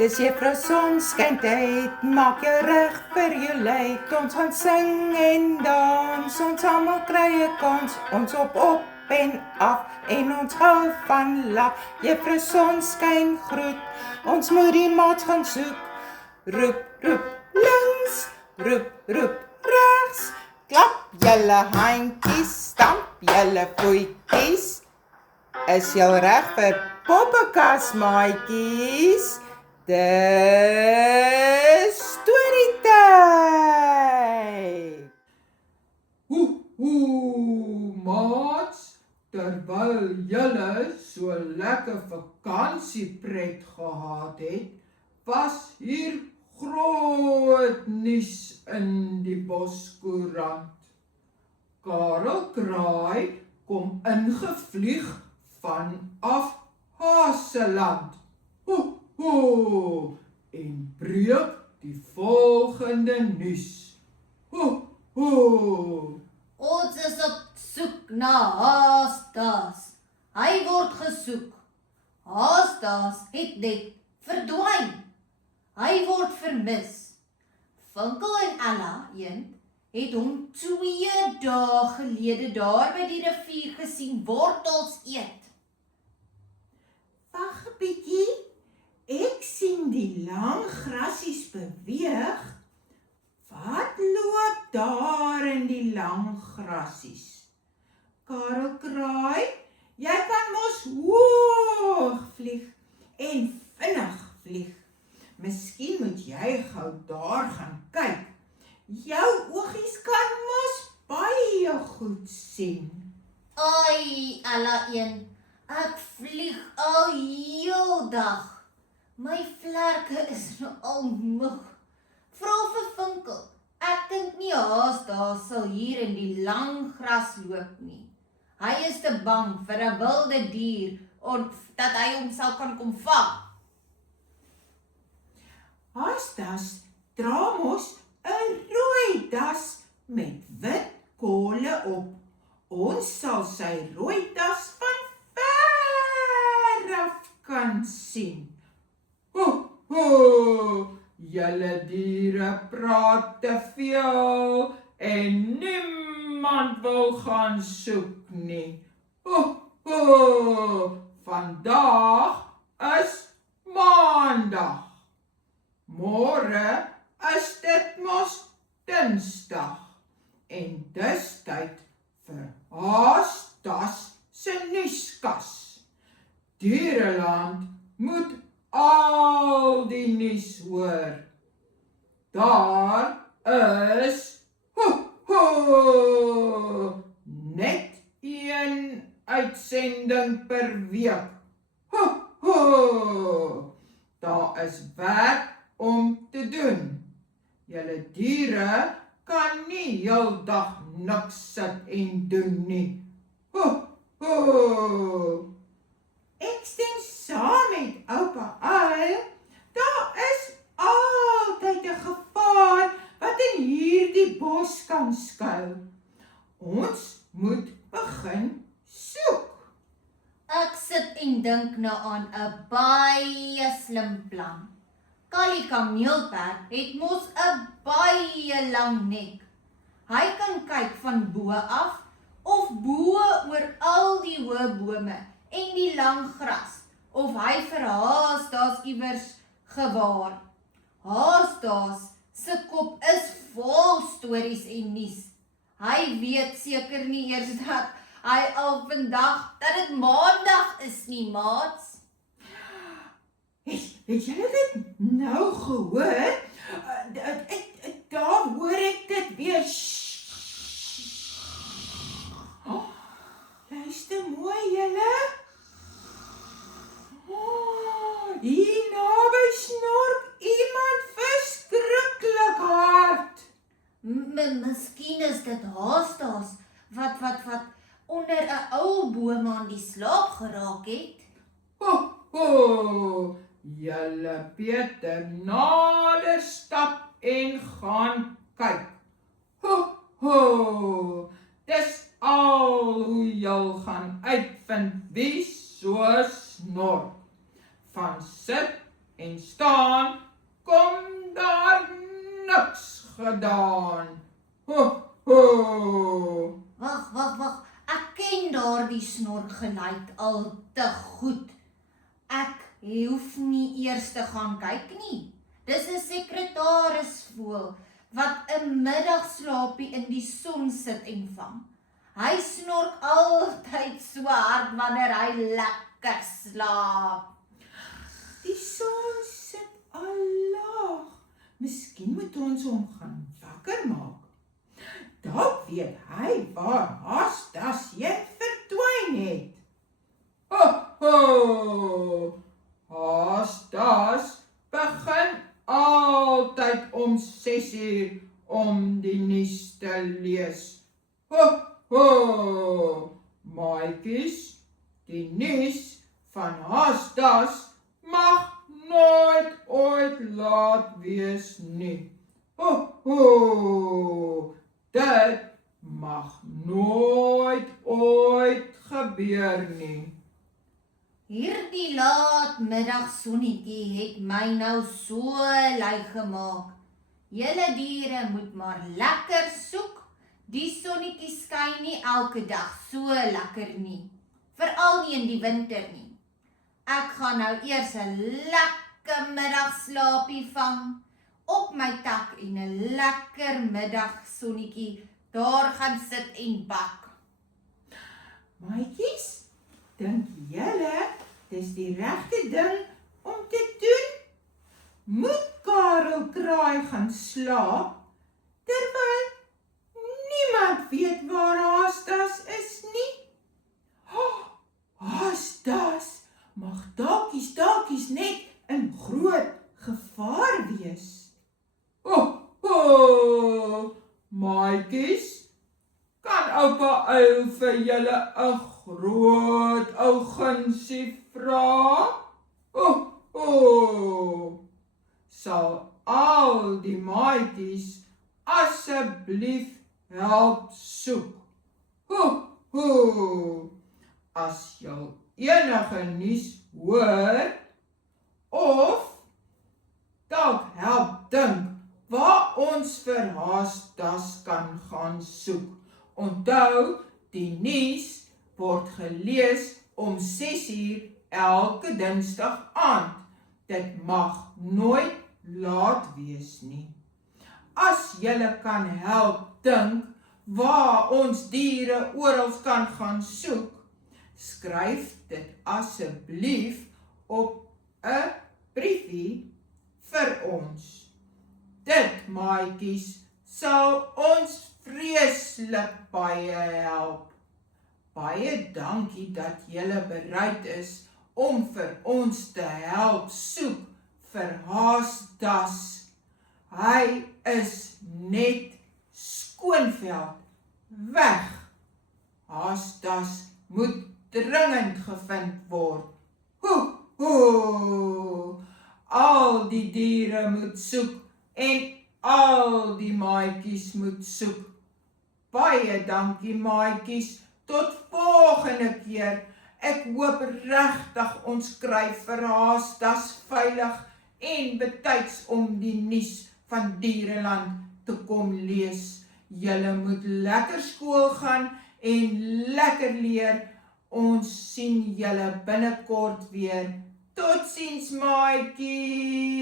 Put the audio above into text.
Dis juffrou Sonskyntijd, maak jou reg vir jou leid. Ons gaan sing en dans, ons almal kry 'n kans. Ons op en af en ons hou van lag. Juffrou Sonskyn groet, ons moet die maats gaan soek. Roep, roep, links, roep, roep, regs. Klap julle handjies, stamp julle voetjies. Is jy reg vir poppekas maatjies? Dis storytyd. Maats, terwyl julle so lekker vakansiepret gehad het, was hier groot nuus in die Boskoerant. Karel Kraai kom ingevlieg vanaf Haseland. En breek die volgende nuus. Ons is op soek na Haastas. Hy word gesoek. Haastas het net verdwyn. Hy word vermis. Funkel en Ella het hom 2 dae gelede daar by die rivier gesien wortels eet. Wag 'n bietjie, ek sien die lang grasies beweeg. Wat loop daar in die lang grasies? Karel Kraai, jy kan mos hoog vlieg en vinnig vlieg. Miskien moet jy gou daar gaan kyk. Jou oogies kan mos baie goed sien. Ai, Ella ek vlieg al heel dag. My vlerke is nou al moeg. Vra vir Funkel, ek dink nie Haastas sal hier in die lang gras loop nie. Hy is te bang vir 'n wilde dier dat hy hom sal kan kom vang. Haastas dra mos 'n rooi das met wit kolle op. Ons sal sy rooi das van ver af kan sien. Julle diere praat te veel en niemand wil gaan soek nie. Vandag is Maandag. Môre is dit mos Dinsdag. En dis tyd vir Haastas se nuuskas. Diereland moet al die nuus hoor. Daar is net 1 uitsending per week. Daar is werk om te doen. Julle diere kan nie heeldag niks sit en doen nie. Ek stem saam met oupa Uil. Daar is altyd 'n gevaar wat in hierdie bos kan skuil. Ons moet begin soek. Ek sit en dink nou aan 'n baie slim plan. Kali kameelperd het mos 'n baie lang nek. Hy kan kyk van bo af of bo oor al die hoë bome en die lang gras, of hy vir Haastas iewers gewaar. Haastas se kop is vol stories en nuus. Hy weet seker nie eers dat hy al vandag, dat dit Maandag is nie, maats. Het julle dit nou gehoor? Daar hoor ek dit weer. Luister mooi julle. Hier naby snork iemand verskriklik hard. Miskien is dit Haastas wat onder 'n ou boom aan die slaap geraak het. Julle beter nader stap en gaan kyk. Dis al hoe jy gaan uitvind wie so snork. Van sit en staan ho. Wag. Ek ken daardie snorkgeluid al te goed. Ek hoef nie eers te gaan kyk nie. Dis 'n sekretarisvoël wat 'n middagslaapie in die son sit en vang. Hy snork altyd so hard wanneer hy lekker slaap. Die son sit al laag. Miskien moet ons hom gaan wakker maak. Dalk weet hy waar Haastas heen verdwyn het. Ho! Haastas begin altyd om 6 om die nuus te lees. Ho! Maatjies, die nuus van Haastas mag nooit ooit laat wees nie. Ho! Dit mag nooit ooit gebeur nie. Hierdie laatmiddagsonnetjie het my nou so lui gemaak. Julle diere moet maar lekker soek. Die sonnetjie skyn nie elke dag so lekker nie. Veral nie in die winter nie. Ek gaan nou eers 'n lekker middagslaapie vang op my tak en 'n lekker middagsonnetjie daar gaan sit en bak. Maatjies, dink julle dis die regte ding om te doen? Moet Karel Kraai gaan slaap terwyl niemand weet waar Haastas is nie? Haastas mag dalkies net in groot gevaar wees. Maatjies, kan oupa uil vir julle 'n groot ou gunsie vra? Sal al die maatjies asseblief help soek? As jy enige nuus hoor of dalk help dink waar ons vir Haastas kan gaan soek. Onthou, die nuus word gelees om 6 elke Dinsdag aand. Dit mag nooit laat wees nie. As julle kan help dink waar ons diere oral kan gaan soek, skryf dit asseblief op 'n briefie vir ons. Dit, maatjies, sal ons vreeslik baie help. Baie dankie dat julle bereid is om vir ons te help soek vir Haastas. Hy is net skoonveld weg. Haastas moet dringend gevind word. Al die diere moet soek en al die maatjies moet soek. Baie dankie maatjies, tot volgende keer. Ek hoop regtig ons kry vir Haastas veilig en betyds om die nuus van Diereland te kom lees. Julle moet lekker skool gaan en lekker leer. Ons sien julle binnekort weer. Totsiens maatjies.